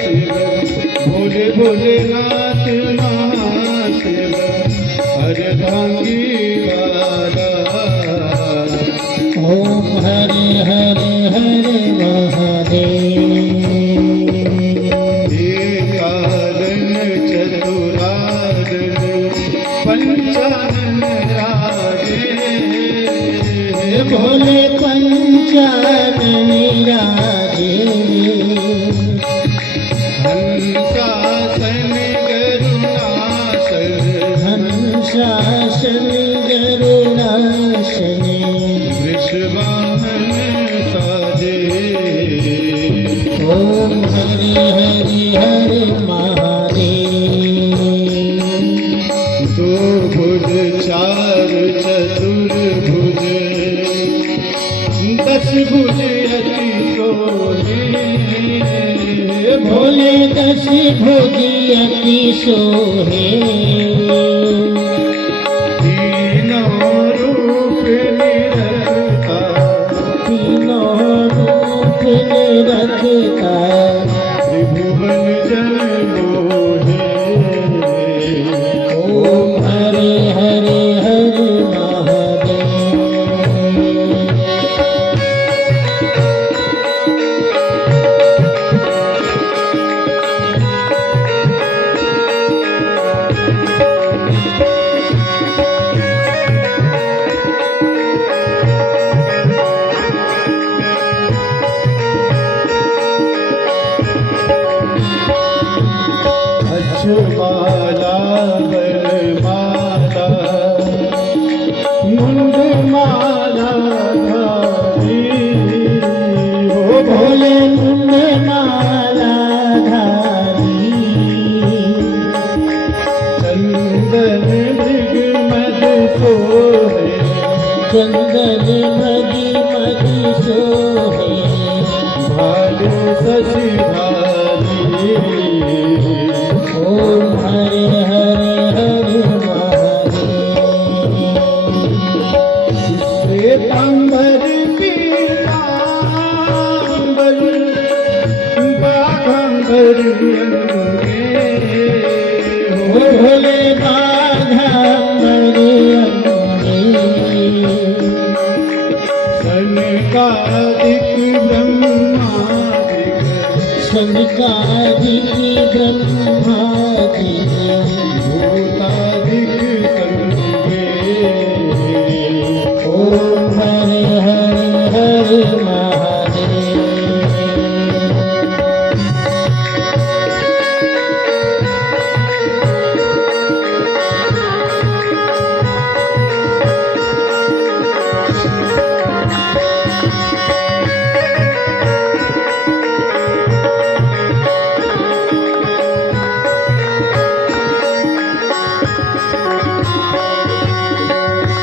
शिव भोले भोलेनाथ महाशिव अर्धांगी वाला। ओम हरे हरे हरे महादेव। कारण चतुरारण पंचानन राजे भोले पंचानन राजे। हंसासन गरुणासन हंसासन गरुणासन वृषवाहन साजे। ओम हरे हरे हरे महादेव। दो भुज चार चतुर्भुज दस भुज अति सोहे भोले दस भुज अति सोहे। तीनों रूप निरखता तीनों रूप निरखता त्रिभुवन जन मोहे। ओम हरे हरे हरे महादेव। अक्षमाला वरमाला मुंडमाला धारी ओ भोले मुंडमाला धारी। चंदन दिग्मद सोहे चंदन मदि मदि सोहे भाल शशि भारी। ओम हरे हरे हरे महादेव। श्वेतांबर पीतांबर बाघांबर अंगे ओ भोले बाघांबर अंगे। सनकादिक ब्रह्मादिक सनकादिक ब्रह्मादिक भूतादिक संगे। ओम हरे हरे हरे महादेव।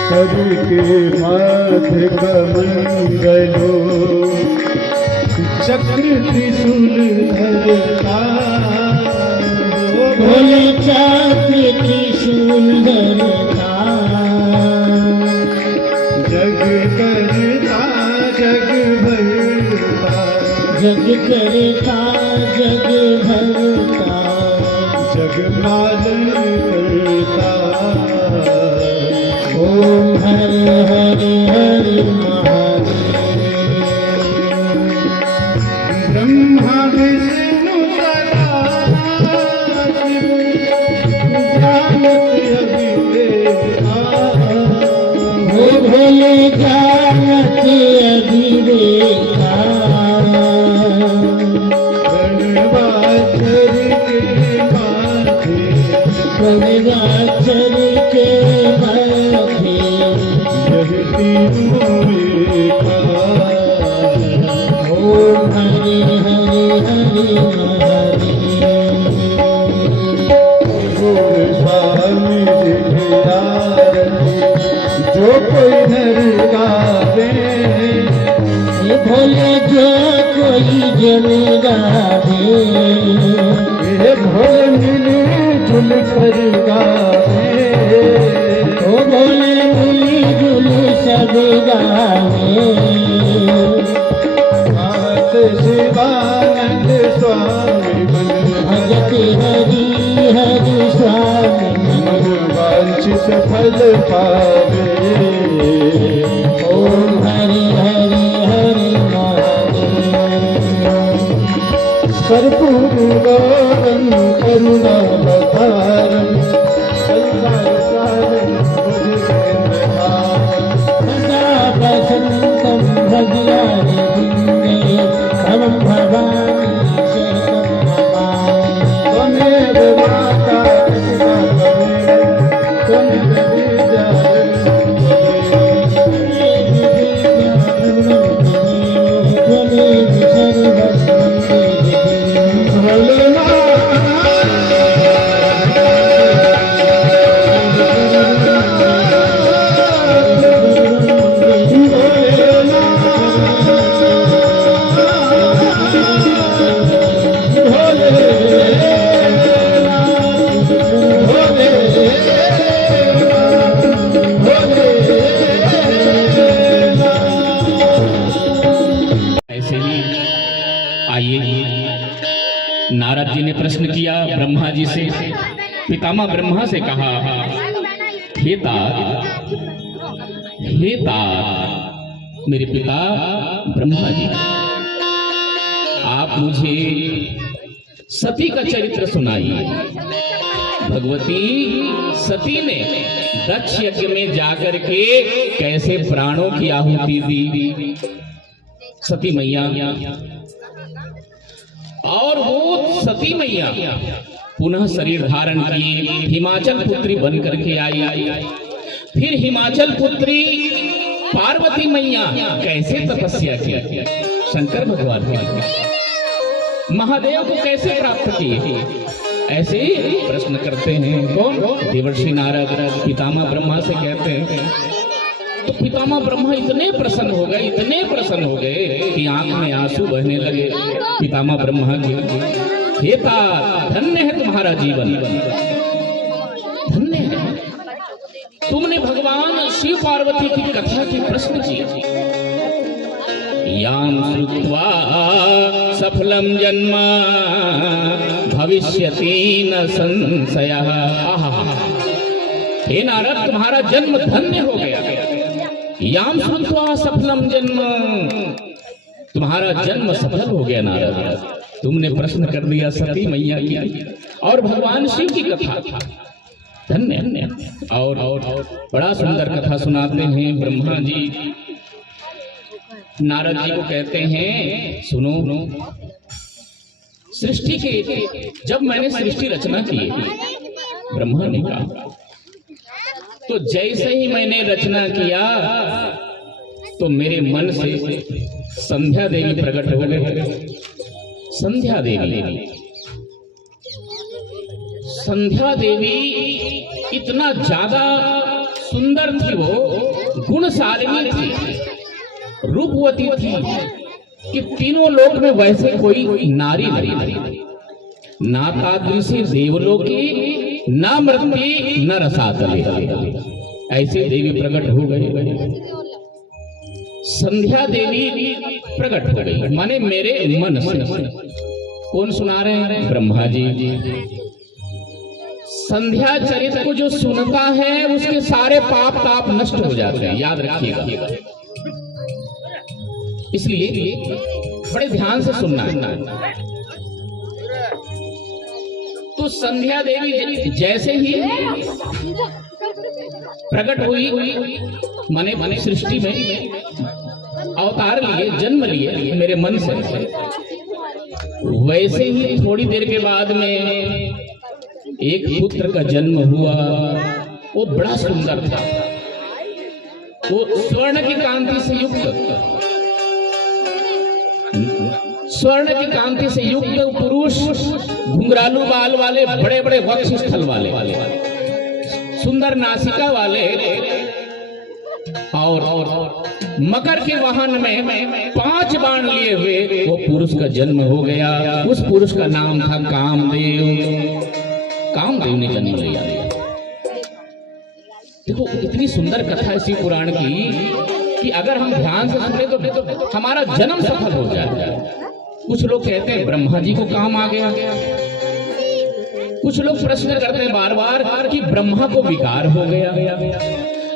करके मध्य कमंगलो चक्र त्रिशूल धरता भोले चक्र त्रिशूल धरता जग करता जग भरता जग करता जग भरता जग मालन करता। ओम हरे हरे हरे महादेव। ब्रह्मा विष्णु सदा शिव जानत अभिवेका। ओ भोले जानत अभिवेका। गणवाचर के माथे गणवाचर के माथे यह तीनों एका। ओम हरे हरे हरे महादेव। स्वामी जो कोई नर गावे भोले जो कोई जन गावे। ये भोले मिली जुल कर गावे। ओ भोले मिली जुल सब गावे। शिवानंद स्वामी बन हरि हरि स्वामी वांछित फल पावे। ओम हरि हरि हरि महादेव। कर्पूरगौरं करुणावतारं संसारसारं भुजगेन्द्रहारं सदा वसन्तं भजामि वृन्दे भवं भवामि शरणं नमामि। त्वमेव माता पिता त्वमेव विद्या त्वमेव सर्वं ऐसे ही आइए, नारद जी ने प्रश्न किया ब्रह्मा जी से। पितामह ब्रह्मा से कहा, हे तात, हे तात, मेरे पिता ब्रह्मा जी, आप मुझे सती का चरित्र सुनाइए। भगवती सती ने दक्ष यज्ञ में जाकर के कैसे प्राणों की आहुति दी। सती मैया, और वो सती मैया पुनः शरीर धारण किए, हिमाचल पुत्री बन करके आई। फिर हिमाचल पुत्री पार्वती मैया कैसे तपस्या की, शंकर भगवान की, महादेव को कैसे प्राप्त किए, ऐसे प्रश्न करते हैं कौन? देवर्षि नारद पितामह ब्रह्मा से कहते हैं। तो पितामह ब्रह्मा इतने प्रसन्न हो गए, इतने प्रसन्न हो गए कि आंख में आंसू बहने लगे। पितामह ब्रह्मा के, हे तात, धन्य है तुम्हारा जीवन, धन्य है, तुमने भगवान शिव पार्वती की कथा के प्रश्न किए। याम श्रुत्वा सफलम जन्म भविष्यति न संशयः। हे नारद, तुम्हारा जन्म धन्य हो गया। याम श्रुत्वा सफलम जन्म, तुम्हारा जन्म सफल हो गया नारद। तुमने प्रश्न कर दिया सती मैया की और भगवान शिव की कथा, धन्य। और बड़ा सुंदर कथा सुनाते हैं ब्रह्मा जी। नारद जी को कहते हैं, सुनो, सृष्टि के जब मैंने सृष्टि रचना की, ब्रह्मा ने कहा, तो जैसे ही मैंने रचना किया तो मेरे मन से संध्या देवी प्रकट हो गए। संध्या देवी इतना ज्यादा सुंदर थी, वो गुणसारिणी थी, रूपवती थी कि तीनों लोक में वैसे कोई नारी नहीं, ना तादृशी देवलोकी, ना मृत्यु, न रसातले, ऐसे देवी प्रकट हो गए। संध्या देवी प्रकट हो गई, माने मेरे मन से। कौन सुना रहे हैं? ब्रह्मा जी। संध्या चरित्र को जो सुनता है उसके सारे पाप ताप नष्ट हो जाते हैं, याद रखिएगा। इसलिए बड़े ध्यान से सुनना। तो संध्या देवी जैसे ही प्रकट हुई, माने सृष्टि में अवतार लिए, जन्म लिए मेरे मन से, वैसे ही थोड़ी देर के बाद में एक पुत्र का जन्म हुआ। वो बड़ा सुंदर था, वो स्वर्ण की कांति से युक्त, स्वर्ण की कांति से युक्त पुरुष, घुंघरालू बाल वाले, बड़े बड़े वक्ष स्थल वाले, सुंदर नासिका वाले, और मकर के वाहन में 5 बाण लिए हुए वो पुरुष का जन्म हो गया। उस पुरुष का नाम था कामदेव। कामदेव ने जन्म लिया। देखो इतनी सुंदर कथा इसी पुराण की कि अगर हम ध्यान से सुने तो हमारा जन्म सफल हो जाएगा। कुछ लोग कहते हैं ब्रह्मा जी को काम आ गया, कुछ लोग प्रश्न करते हैं बार बार कि ब्रह्मा को विकार हो गया।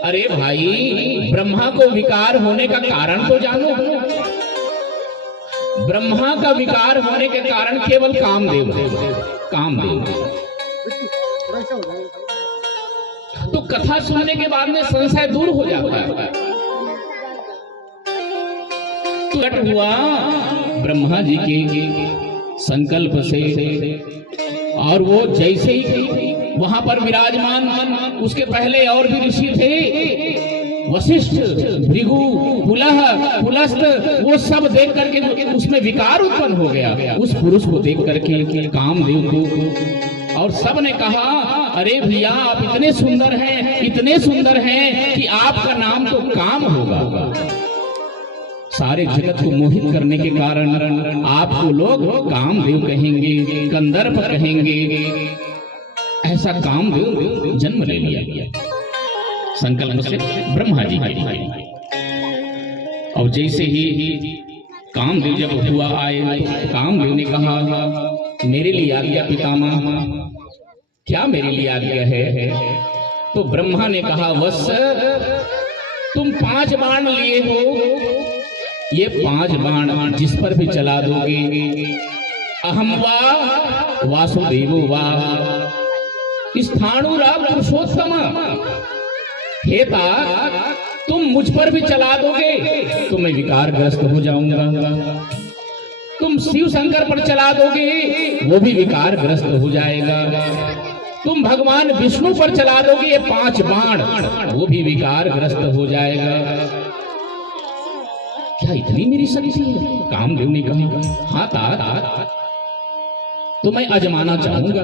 अरे भाई, ब्रह्मा को विकार होने का कारण तो जानो। ब्रह्मा का विकार होने के कारण केवल कामदेव है, कामदेव। तो कथा सुनने के बाद में संशय दूर हो जाता है। तो हुआ ब्रह्मा जी के संकल्प से, और वो जैसे ही वहां पर विराजमान, उसके पहले और भी ऋषि थे, वशिष्ठ, भृगु, पुलह, पुलस्त, वो सब देख करके उसमें विकार उत्पन्न हो गया उस पुरुष को देख करके, कामदेव को। और सब ने कहा, अरे भैया आप इतने सुंदर हैं, इतने सुंदर हैं कि आपका नाम तो काम होगा। सारे जगत को मोहित करने के कारण आपको लोग कामदेव कहेंगे, गंधर्व कहेंगे। ऐसा कामदेव जन्म ले लिया संकल्प से ब्रह्मा जी। और जैसे ही कामदेव जब हुआ आए, कामदेव ने कहा, मेरे लिए आज्ञा पितामह, क्या मेरे लिए आज्ञा है? तो ब्रह्मा ने कहा, वत्स तुम 5 बाण लिए हो, ये 5 बाण जिस पर भी चला दोगे, अहम वा वासुदेवो वा स्थाणुरा पुरुषोत्तम, हेता तुम मुझ पर भी चला दोगे तो मैं विकारग्रस्त हो जाऊंगा। तुम शिव शंकर पर चला दोगे वो भी विकारग्रस्त हो जाएगा। तुम भगवान विष्णु पर चला दोगे ये 5 बाण, वो भी विकारग्रस्त हो जाएगा। क्या इतनी मेरी शक्ति है? कामदेव ने कहा, हाँ तात, तो मैं आजमाना चाहूंगा,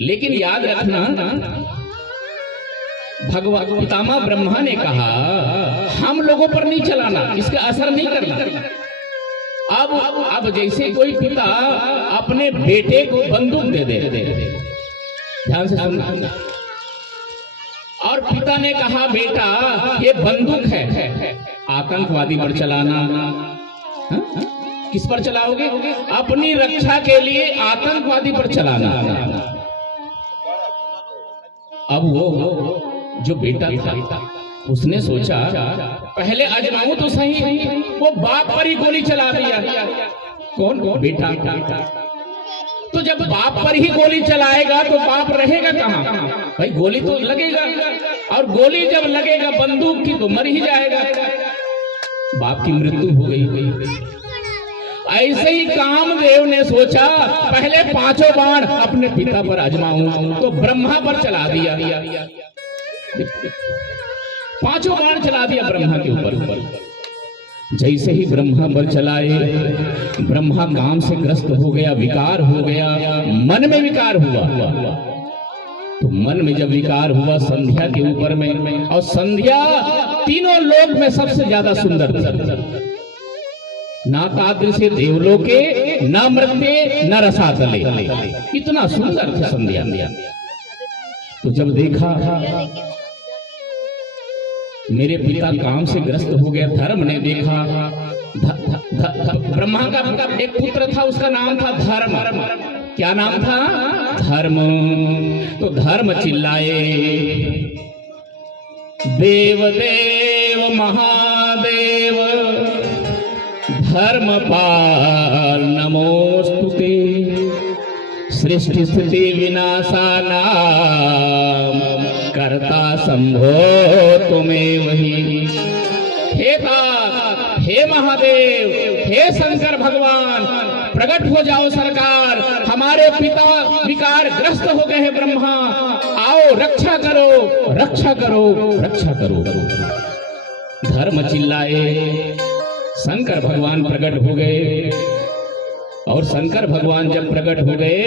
लेकिन याद रखना, भगवान पितामह ब्रह्मा ने कहा, हम लोगों पर नहीं चलाना, इसका असर नहीं करना। अब जैसे कोई पिता अपने बेटे को बंदूक दे दे, ध्यान से सुनना, और पिता ने कहा, बेटा ये बंदूक है, आतंकवादी पर चलाना। किस पर चलाओगे? अपनी रक्षा के लिए आतंकवादी पर चलाना। अब वो जो बेटा था उसने सोचा, पहले आजमाऊं तो सही, वो बाप पर ही गोली चला दिया। कौन? बेटा। तो जब बाप पर ही गोली चलाएगा तो बाप रहेगा कहाँ? भाई गोली तो लगेगा, और गोली जब लगेगा बंदूक की तो मर ही जाएगा। बाप की मृत्यु हो गई। ऐसे ही कामदेव ने सोचा, पहले 5 बाण अपने पिता पर आजमाऊं, तो ब्रह्मा पर चला दिया। 5 बाण चला दिया ब्रह्मा के ऊपर। जैसे ही ब्रह्मा पर चलाए, ब्रह्मा काम से ग्रस्त हो गया, विकार हो गया, मन में विकार हुआ। तो मन में जब विकार हुआ संध्या के ऊपर में, और संध्या तीनों लोक में सबसे ज्यादा सुंदर थी। ना तादृशे देवलोके, न मृत्ये, न रसातले, इतना सुंदर थी संध्या। तो जब देखा मेरे पिता काम से ग्रस्त हो गया, धर्म ने देखा, ब्रह्मा का एक पुत्र था, उसका नाम था धर्म। क्या नाम था? धर्म। तो धर्म चिल्लाए, देव देव महादेव धर्मपाल नमोस्तुते, सृष्टि स्थिति विनाशानां कर्ता संभो तुम्हें वही। हे महादेव, हे शंकर भगवान, प्रकट हो जाओ सरकार, हमारे पिता विकार ग्रस्त हो गए हैं। ब्रह्मा आओ, रक्षा करो, रक्षा करो, रक्षा करो। धर्म चिल्लाए, शंकर भगवान प्रकट हो गए। और शंकर भगवान जब प्रकट हो गए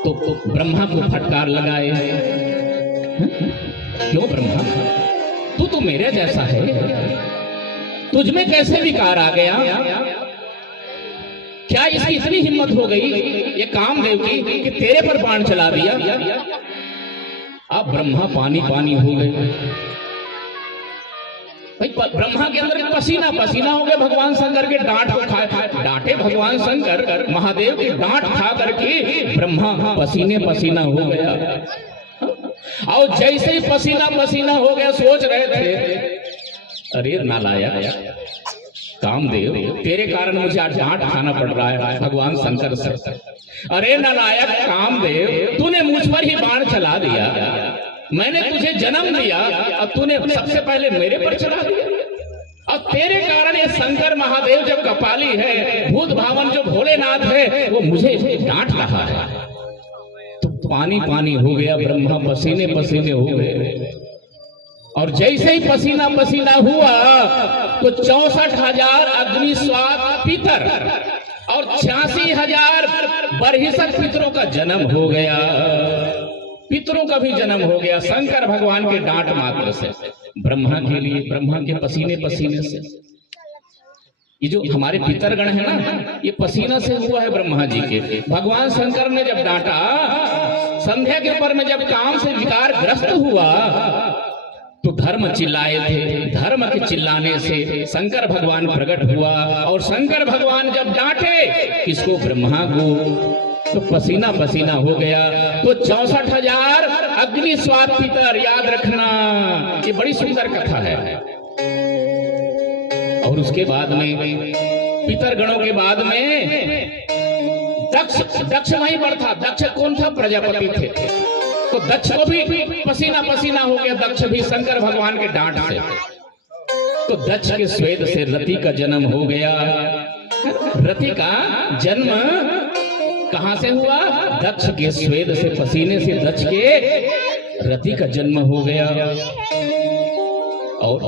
तो ब्रह्मा को फटकार लगाए, क्यों ब्रह्मा, तू तो मेरे जैसा है, तुझमें कैसे विकार आ गया? क्या इसकी इतनी हिम्मत हो गई ये कामदेव की कि तेरे पर बाण चला दिया? अब ब्रह्मा पानी पानी हो गए। भाई ब्रह्मा के अंदर पसीना पसीना हो गया, भगवान शंकर के डांट को खाए, डांटे भगवान शंकर महादेव की डांट खा करके ब्रह्मा पसीने पसीना हो गया। और जैसे ही पसीना पसीना हो गया सोच रहे थे, अरे नालायक कामदेव, तेरे कारण मुझे आज डांट खाना पड़ रहा है भगवान शंकर से। अरे नालायक कामदेव, तूने मुझ पर ही बाण चला दिया, मैंने तुझे जन्म दिया और तूने सबसे पहले मेरे पर चला दिया। और तेरे कारण ये शंकर महादेव जो कपाली है, भूत भावन जो भोलेनाथ है, वो मुझे डांट रहा है। तो पानी पानी हो गया, ब्रह्मा पसीने पसीने हो गए। और जैसे ही पसीना पसीना हुआ तो 64,000 अग्निस्वाद पितर और 86,000 बरहिसक पितरों का जन्म हो गया। पितरों का भी जन्म हो गया शंकर भगवान के डांट मात्र से, ब्रह्मा के लिए, ब्रह्मा के पसीने पसीने से। ये जो हमारे पितरगण है ना, ये पसीना से हुआ है ब्रह्मा जी के। भगवान शंकर ने जब डांटा, संध्या के ऊपर में जब काम से विकार ग्रस्त हुआ तो धर्म चिल्लाए थे, धर्म के चिल्लाने से शंकर भगवान प्रकट हुआ। और शंकर भगवान जब डांटे किसको, ब्रह्मा को, तो पसीना पसीना हो गया। तो 64,000 अग्निस्वाद पितर, याद रखना, ये बड़ी सुंदर कथा है। और उसके बाद में पितर गणों के बाद में दक्ष वहीं पर था। दक्ष कौन था, प्रजापति थे। तो दक्ष को भी पसीना पसीना हो गया, दक्ष भी शंकर भगवान के डांट से। तो दक्ष के स्वेद से रति का जन्म हो गया। रति का जन्म कहां से हुआ, दक्ष के स्वेद से, पसीने से दक्ष के रति का जन्म हो गया। और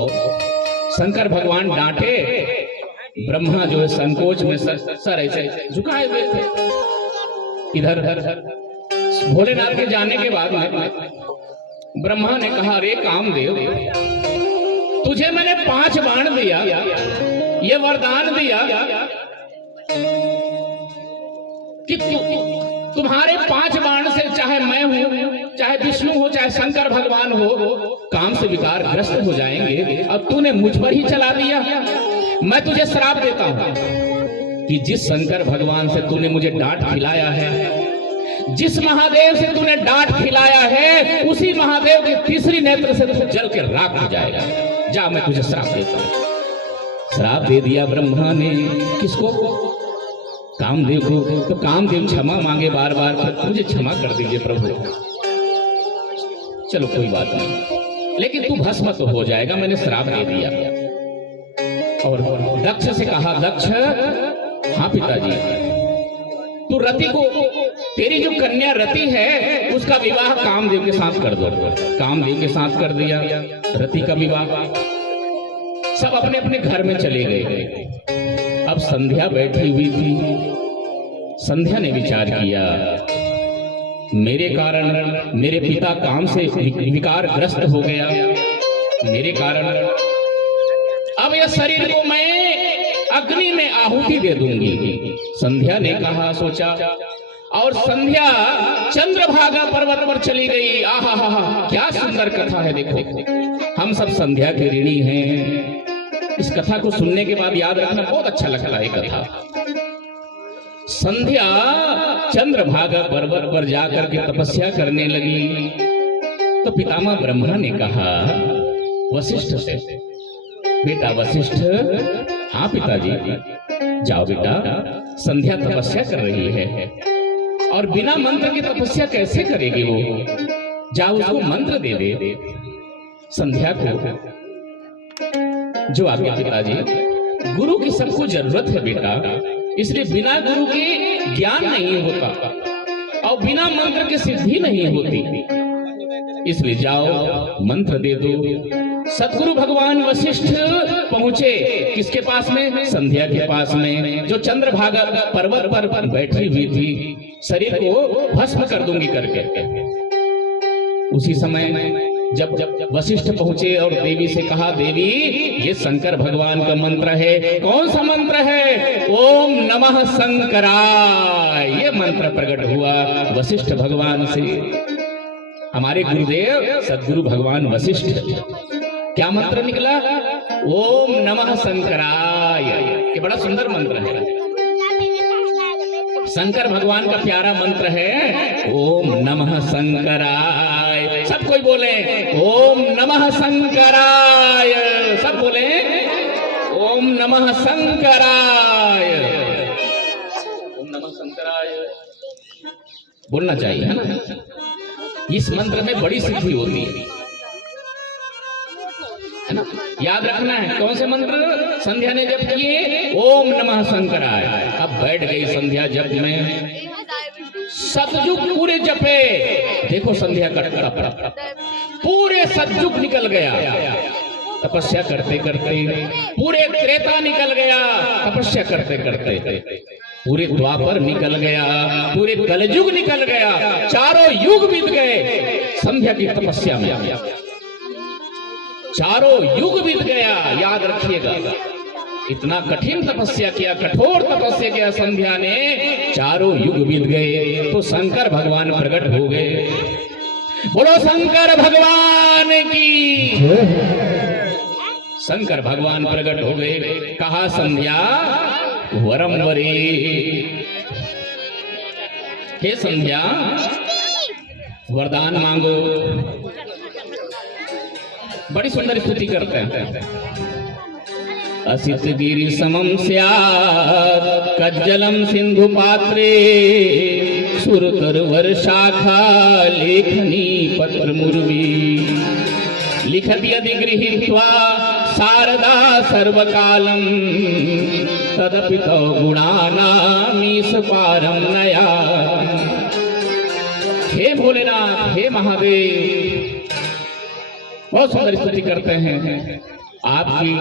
शंकर भगवान डांटे, ब्रह्मा जो है संकोच में सर ऐसे झुकाए हुए थे। इधर भोलेनाथ के जाने के बाद में ब्रह्मा ने कहा, अरे कामदेव, तुझे मैंने 5 बाण दिया, ये वरदान दिया कि तुम्हारे 5 बाण से, चाहे मैं हूं, चाहे विष्णु हो, चाहे शंकर भगवान हो, काम से विकार ग्रस्त हो जाएंगे। अब तूने मुझ पर ही चला दिया। मैं तुझे श्राप देता हूं कि जिस शंकर भगवान से तूने मुझे डांट खिलाया है, जिस महादेव से तूने डांट खिलाया है, उसी महादेव के तीसरी नेत्र से तू जल के राख हो जाएगा। जा, मैं तुझे श्राप देता हूं। श्राप दे दिया ब्रह्मा ने, किसको, कामदेव को। तो कामदेव क्षमा मांगे बार बार, मुझे क्षमा कर दीजिए प्रभु, चलो कोई बात नहीं, लेकिन तू भस्म तो हो जाएगा, मैंने श्राप दे दिया। और दक्ष से कहा, दक्ष, हाँ पिताजी, तू रति को, तेरी जो कन्या रति है उसका विवाह कामदेव के साथ कर दो। कामदेव के साथ कर दिया रति का विवाह। सब अपने अपने घर में चले गए। अब संध्या बैठी हुई थी। संध्या ने विचार किया, मेरे कारण मेरे पिता काम से विकार ग्रस्त हो गया, मेरे कारण अब यह शरीर को मैं अग्नि में आहुति दे दूंगी। संध्या ने कहा, सोचा, और संध्या चंद्रभागा पर्वत पर चली गई। आहा हा हा, क्या सुंदर कथा है। देखो, हम सब संध्या के ऋणी हैं। इस कथा को सुनने के बाद याद रखना, बहुत अच्छा लगता है कथा। संध्या चंद्रभागा पर्वत पर जाकर के तपस्या करने लगी। तो पितामह ब्रह्मा ने कहा वशिष्ठ से, बेटा वशिष्ठ, हाँ पिताजी, जाओ बेटा, संध्या तपस्या कर रही है और बिना मंत्र की तपस्या कैसे करेगी वो, जाओ उसको मंत्र दे दे संध्या को। जो आज्ञा पिताजी, गुरु की सबको जरूरत है बेटा, इसलिए बिना गुरु के ज्ञान नहीं होता और बिना मंत्र के सिद्धि नहीं होती, इसलिए जाओ मंत्र दे दो। सतगुरु भगवान वशिष्ठ पहुंचे किसके पास में, संध्या के पास में, जो चंद्रभागा पर्वत पर बैठी हुई थी, शरीर को भस्म कर दूंगी करके। उसी समय जब वशिष्ठ पहुंचे और देवी से कहा, देवी ये शंकर भगवान का मंत्र है। कौन सा मंत्र है? ओम नमः शंकराय। ये मंत्र प्रकट हुआ वशिष्ठ भगवान से। हमारे गुरुदेव सदगुरु भगवान वशिष्ठ क्या मंत्र निकला? ओम नमः शंकराय। ये बड़ा सुंदर मंत्र है, शंकर भगवान का प्यारा मंत्र है ओम नमः शंकराय। सब कोई बोले ओम नमः शंकराय, सब बोले ओम नमः शंकराय। ओम नमः शंकराय बोलना चाहिए, है ना? इस मंत्र में बड़ी सिद्धि होती है ना? याद रखना है। कौन से मंत्र संध्या ने जप किए? ओम नमः शंकराय। अब बैठ गई संध्या जप में, सतयुग पूरे जपे। देखो संध्या का पूरे सतयुग निकल गया तपस्या करते करते, पूरे त्रेता निकल गया तपस्या करते करते, पूरे द्वापर निकल गया, पूरे कलयुग निकल गया, चारों युग बीत गए संध्या की तपस्या में। चारों युग बीत गया, याद रखिएगा। इतना कठिन तपस्या किया, कठोर तपस्या किया संध्या ने, चारों युग बीत गए तो शंकर भगवान प्रकट हो गए। बोलो शंकर भगवान की। शंकर भगवान प्रकट हो गए। कहा संध्या वरम वरे, हे संध्या वरदान मांगो। बड़ी सुंदर स्तुति करते हैं। असित गिरि समम स्यात् कज्जलम सिंधु पात्रे, सुरतर वर्षाखा लेखनी पत्र मुर्वी, लिखति यदि गृहीत्वा शारदा सर्वकालम, तदपि तव गुणानामीश पारम नया। हे भोलेनाथ, हे महादेव, बहुत सुंदर स्तुति करते हैं। आपकी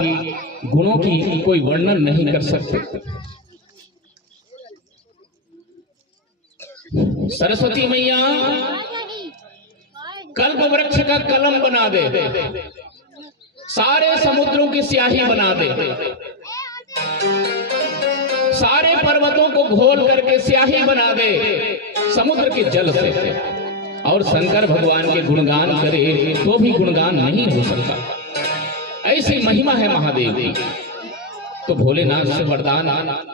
गुणों की कोई वर्णन नहीं कर सकते। सरस्वती मैया कल्प वृक्ष का कलम बना दे, सारे समुद्रों की स्याही बना दे, सारे पर्वतों को घोल करके स्याही बना दे समुद्र के जल से, और शंकर भगवान के गुणगान करे तो भी गुणगान नहीं हो सकता। ऐसी महिमा है महादेव की। तो भोलेनाथ से वरदान,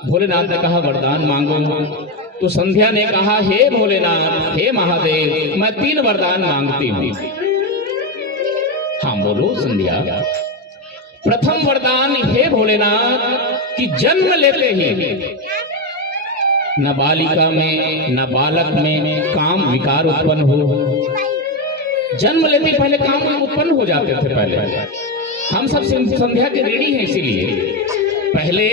भोलेनाथ ने कहा वरदान मांगो। तो संध्या ने कहा हे भोलेनाथ, हे महादेव, मैं 3 वरदान मांगती हूँ। हाँ बोलो संध्या। प्रथम वरदान, हे भोलेनाथ, कि जन्म लेते ही न बालिका में न बालक में काम विकार उत्पन्न हो। जन्म लेते पहले काम उत्पन्न हो जाते थे। पहले हम सब संध्या के ऋणी हैं, इसीलिए पहले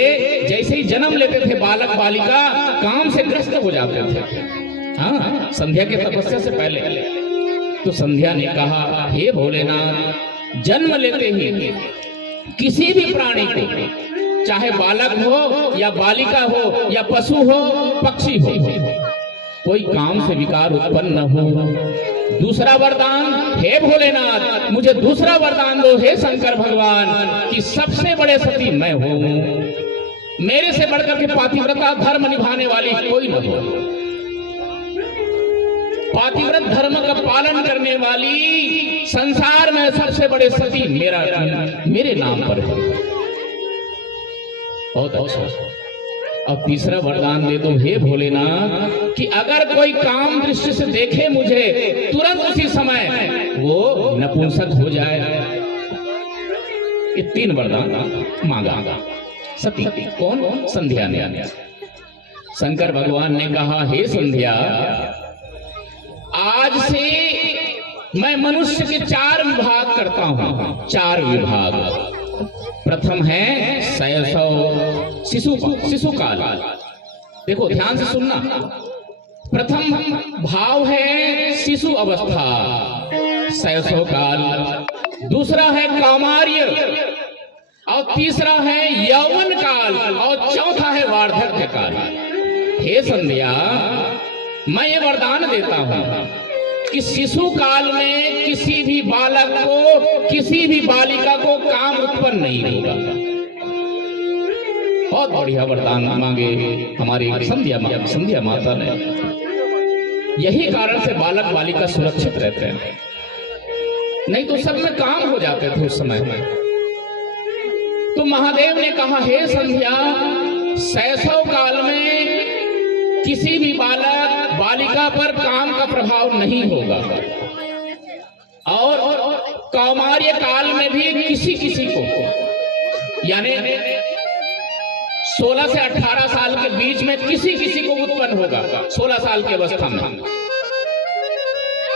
जैसे ही जन्म लेते थे बालक बालिका काम से ग्रस्त हो जाते थे। हाँ, संध्या के तपस्या से पहले। तो संध्या ने कहा हे भोलेनाथ, जन्म लेते ही किसी भी प्राणी को, चाहे बालक हो या बालिका हो या पशु हो पक्षी हो, कोई काम से विकार उत्पन्न न हो। दूसरा वरदान, हे भोलेनाथ, मुझे दूसरा वरदान दो हे शंकर भगवान, कि सबसे बड़े सती मैं हूं, मेरे से बढ़कर के पातिव्रता धर्म निभाने वाली कोई न हो। पातिव्रत धर्म का पालन करने वाली संसार में सबसे बड़े सती मेरे नाम पर है। बहुत अच्छा। अब तीसरा वरदान दे दो हे भोलेनाथ, कि अगर कोई काम दृष्टि से देखे मुझे, तुरंत उसी समय वो नपुंसक हो जाए। ये 3 वरदान मांगा सती। कौन? संध्या ने। शंकर भगवान ने कहा हे संध्या, आज से मैं मनुष्य के 4 विभाग करता हूं। 4 विभाग। प्रथम है शैशव, शिशु काल। देखो ध्यान से सुनना। प्रथम भाव है शिशु अवस्था, शैशव काल। दूसरा है कौमार्य, और तीसरा है यौवन काल, और चौथा है वार्धक्य काल। हे संध्या, मैं ये वरदान देता हूं कि शिशु काल में किसी भी बालक को, किसी भी बालिका को काम उत्पन्न नहीं होगा। बहुत बढ़िया वरदान मांगे हमारी संध्या माता ने। यही कारण से बालक बालिका सुरक्षित रहते हैं। नहीं तो सब में काम हो जाते थे उस समय में। तो महादेव ने कहा, हे संध्या, शैशव काल में किसी भी बालक बालिका पर काम का प्रभाव नहीं होगा, और कौमार्य काल में भी किसी किसी को, यानी 16 से 18 साल के बीच में किसी किसी को उत्पन्न होगा, 16 साल की अवस्था में।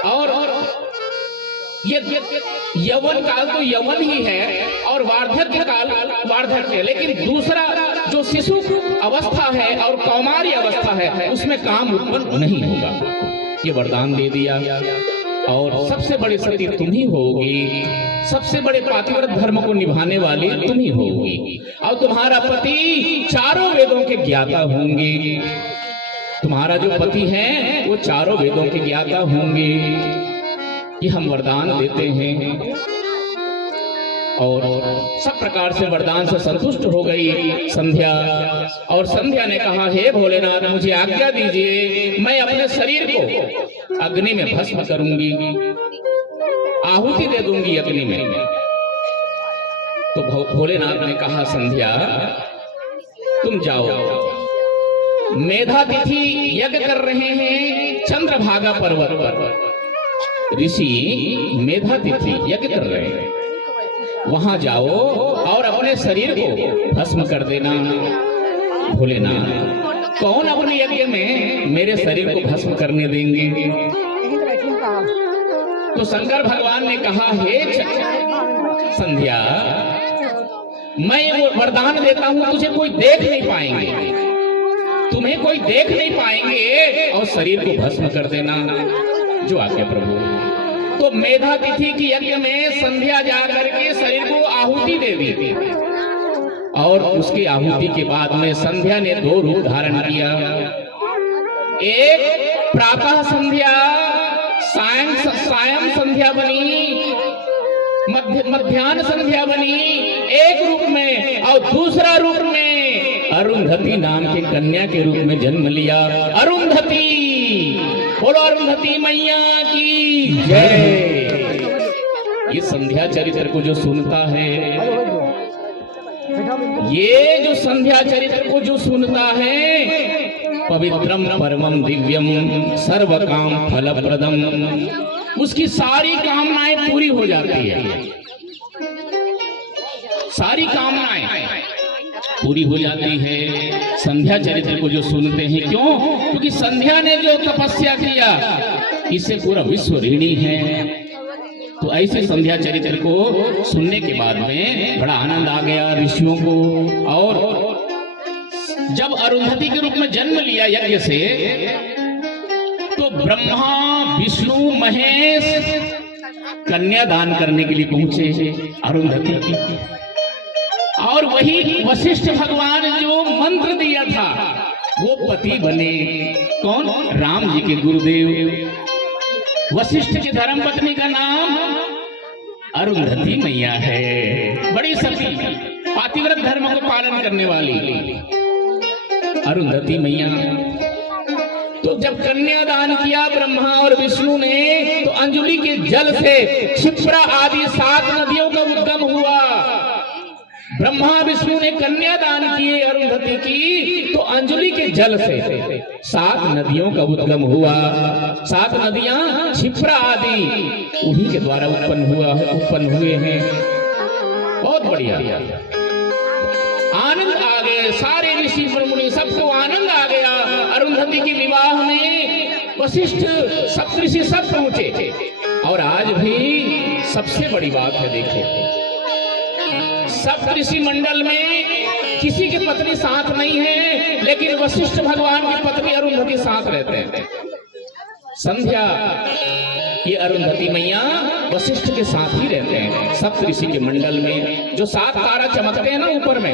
और ये यौवन काल तो यौवन ही है, और वार्धक्य काल वार्धक्य, लेकिन दूसरा जो शिशु अवस्था है और कौमार्य अवस्था है उसमें काम उत्पन्न नहीं होगा। ये वरदान दे दिया। और सबसे बड़ी सती तुम ही होगी, सबसे बड़े पातिव्रत धर्म को निभाने वाली तुम ही होगी, और तुम्हारा पति चारों वेदों के ज्ञाता होंगे। तुम्हारा जो पति है वो चारों वेदों के ज्ञाता होंगे। ये हम वरदान देते हैं। और सब प्रकार से वरदान से संतुष्ट हो गई संध्या। और संध्या ने कहा, हे भोलेनाथ, मुझे आज्ञा दीजिए, मैं अपने शरीर को अग्नि में भस्म करूंगी, आहुति दे दूंगी अग्नि में। तो भोलेनाथ ने कहा, संध्या तुम जाओ, मेधा तिथि यज्ञ कर रहे हैं चंद्रभागा पर्वत पर, ऋषि मेधा तिथि यज्ञ कर रहे हैं, वहां जाओ और अपने शरीर को भस्म कर देना। भोलेनाथ, कौन अपने यज्ञ में मेरे शरीर को भस्म करने देंगे? तो शंकर भगवान ने कहा, हे संध्या, मैं वो वरदान देता हूं, तुझे कोई देख नहीं पाएंगे, तुम्हें कोई देख नहीं पाएंगे, और शरीर को भस्म कर देना। जो आज्ञा प्रभु। तो मेधा तिथि की यज्ञ में संध्या जाकर के शरीर को आहुति दे दी, और उसकी आहुति के बाद में संध्या ने 2 रूप धारण किया। एक प्रातः संध्या, सायं संध्या बनी, मध्याह्न संध्या बनी एक रूप में, और दूसरा रूप में अरुंधति नाम के कन्या के रूप में जन्म लिया। अरुंधति, बोलो अरुंधति मैया की जय। ये संध्या चरित्र को जो सुनता है, ये जो संध्या चरित्र को जो सुनता है, पवित्रम परमम दिव्यम सर्व काम फलप्रदम, उसकी सारी कामनाएं पूरी हो जाती है, सारी कामनाएं पूरी हो जाती है संध्या चरित्र को जो सुनते हैं। क्यों? क्योंकि संध्या ने जो तपस्या किया, इससे पूरा विश्व ऋणी है। तो ऐसे संध्या चरित्र को सुनने के बाद में बड़ा आनंद आ गया ऋषियों को। और जब अरुंधति के रूप में जन्म लिया यज्ञ से, तो ब्रह्मा विष्णु महेश कन्यादान करने के लिए पहुंचे अरुंधति की। और वही वशिष्ठ भगवान जो मंत्र दिया था, वो पति बने। कौन? राम जी के गुरुदेव वशिष्ठ की धर्म पत्नी का नाम अरुंधति मैया है। बड़ी सती, पातिव्रत धर्म को पालन करने वाली अरुंधति मैया। तो जब कन्यादान किया ब्रह्मा और विष्णु ने, तो अंजलि के जल से क्षिप्रा आदि 7 नदियों का उद्गम हुआ। ब्रह्मा विष्णु ने कन्यादान किए अरुंधति की, तो अंजलि के जल से 7 नदियों का उद्गम हुआ। 7 नदियां क्षिप्रा आदि उन्हीं के द्वारा उत्पन्न हुए हैं। बहुत बढ़िया, आनंद आ गए सारे ऋषि मुनि, सबको आनंद आ गया। अरुंधति के विवाह में वशिष्ठ सप्तऋषि सब पहुंचे। और आज भी सबसे बड़ी बात है, देखो, सप्तऋषि मंडल में किसी की पत्नी साथ नहीं है, लेकिन वशिष्ठ भगवान की पत्नी अरुंधति साथ रहते हैं। संध्या, ये अरुंधति मैया वशिष्ठ के साथ ही रहते हैं सप्तऋषि के मंडल में। जो 7 तारा चमकते हैं ना ऊपर में,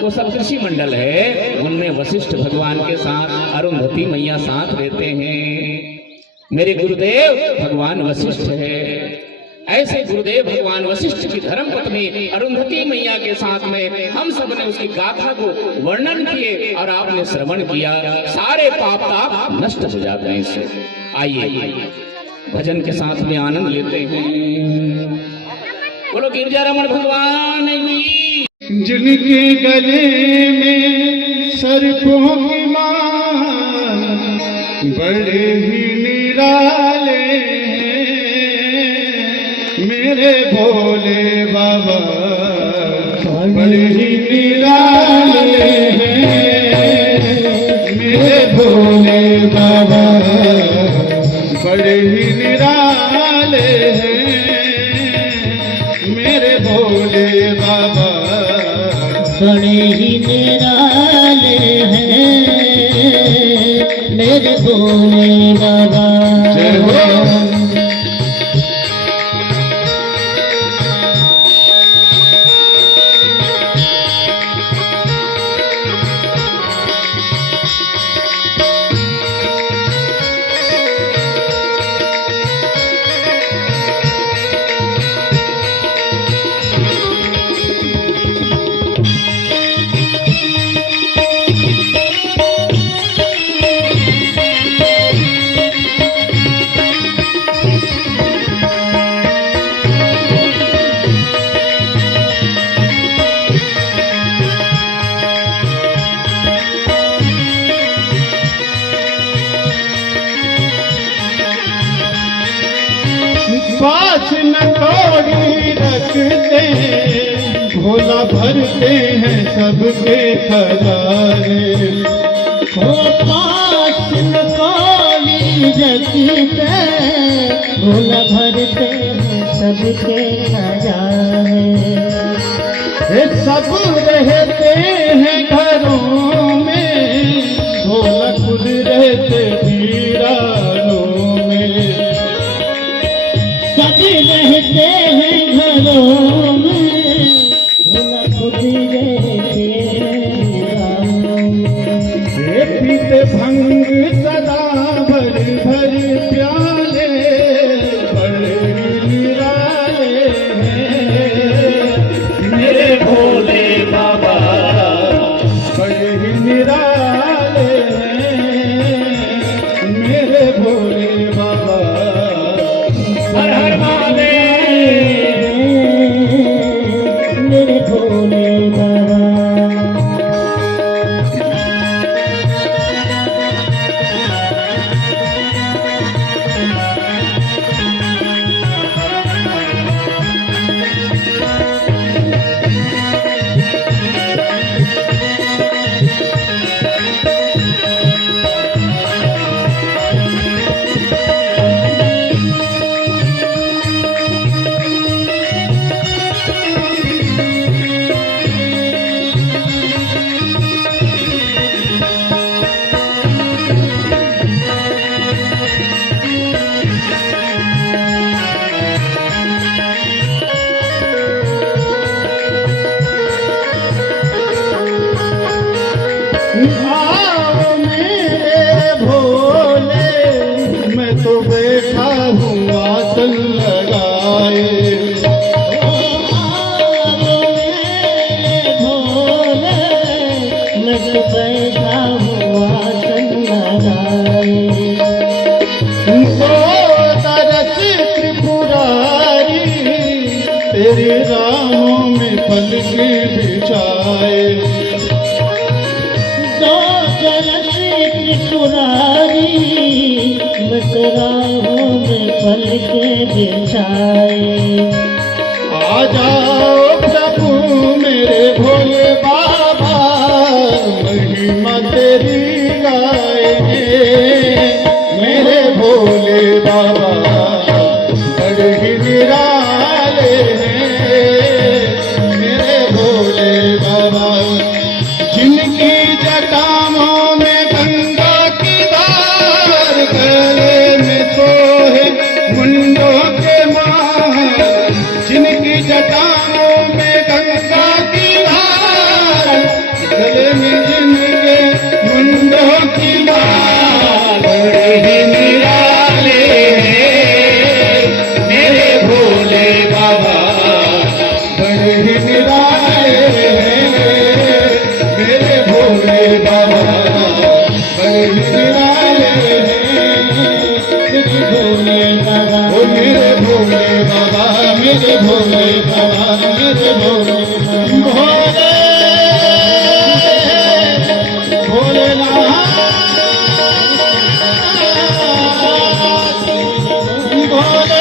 वो सप्तऋषि मंडल है, उनमें वशिष्ठ भगवान के साथ अरुंधति मैया साथ रहते हैं। मेरे गुरुदेव भगवान वशिष्ठ है। ऐसे गुरुदेव भगवान वशिष्ठ की धर्म पत्नी अरुंधति मैया के साथ में हम सब ने उसकी गाथा को वर्णन किए और आपने श्रवण किया। सारे पाप ताप नष्ट हो जाते हैं इससे। आइए भजन के साथ में आनंद लेते हैं। बोलो गिरजारमण भगवान की। जिनके गले में सर्पों की माला बड़े ही निराले हैं, मेरे भोले बाबा बड़े ही निराले हैं, मेरे भोले बाबा बड़े ही निराले हैं, मेरे भोले बाबा बड़े ही निराले हैं, मेरे भोले बाबा। जय हो। पास न कौड़ी रखते हैं, भोला भरते हैं सबके खजाने। हो पास न कौड़ी रखते, भोला भरते हैं सबके खजाने। ये सब रहते हैं घरों में, भोला खुद रहते वीरानों में। सब रहते हैं घरों में, भोला खुद रहते हैं। ये पीते भंग सदा भर भर प्याले, बड़े निराले हैं, मेरे भोले बाबा बड़े ही निराले हैं, मेरे भोले बाबा। हर हर महादेव। मेरे भोले बाबा। आओ मेरे भोले, मैं तो बैठा हूँ आसन लगाए। भोले मैं तो बैठा हूँ आसन लगाए। तो तरस त्रिपुरारी तेरी राहों में पलके बिछाए। दो तरस त्रिपुरारी मथुराओं में पलके बिछाए। आ जाओ प्रभु मेरे भोले बाबा, महिमा तेरी गाएंगे, मेरे भोले बाबा बड़े ही निराले हैं, मेरे भोले बाबा। जिनकी जटाओं में गंगा की मेरे भोले बाबा मेरे भोले भोले भोलेनाथ भोले